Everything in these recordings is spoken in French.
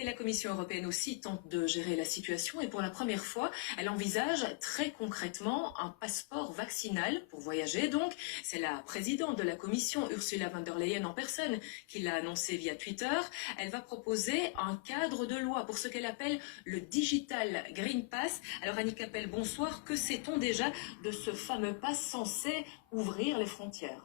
Et la Commission européenne aussi tente de gérer la situation et pour la première fois, elle envisage très concrètement un passeport vaccinal pour voyager. Donc, c'est la présidente de la Commission, Ursula von der Leyen en personne, qui l'a annoncé via Twitter. Elle va proposer un cadre de loi pour ce qu'elle appelle le Digital Green Pass. Alors Annie Capel, bonsoir. Que sait-on déjà de ce fameux pass censé ouvrir les frontières?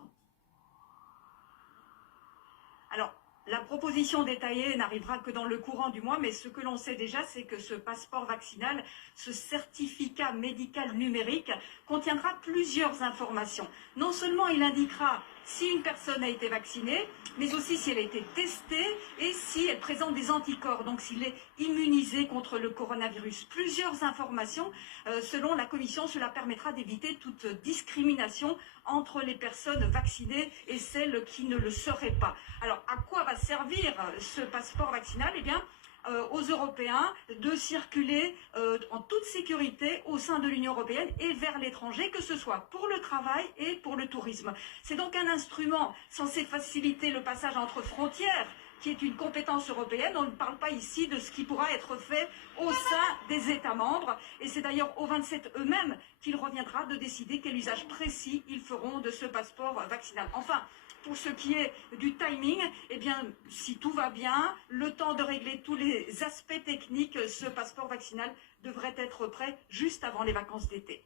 Alors, la proposition détaillée n'arrivera que dans le courant du mois, mais ce que l'on sait déjà, c'est que ce passeport vaccinal, ce certificat médical numérique, contiendra plusieurs informations. Non seulement il indiquera si une personne a été vaccinée, mais aussi si elle a été testée et si elle présente des anticorps, donc s'il est immunisé contre le coronavirus. Plusieurs informations, selon la Commission, cela permettra d'éviter toute discrimination entre les personnes vaccinées et celles qui ne le seraient pas. Alors, à quoi va servir ce passeport vaccinal? Eh bien, aux Européens de circuler en toute sécurité au sein de l'Union européenne et vers l'étranger, que ce soit pour le travail et pour le tourisme. C'est donc un instrument censé faciliter le passage entre frontières, qui est une compétence européenne. On ne parle pas ici de ce qui pourra être fait au sein des États membres. Et c'est d'ailleurs aux 27 eux-mêmes qu'il reviendra de décider quel usage précis ils feront de ce passeport vaccinal. Enfin, pour ce qui est du timing, eh bien, si tout va bien, le temps de régler tous les aspects techniques, ce passeport vaccinal devrait être prêt juste avant les vacances d'été.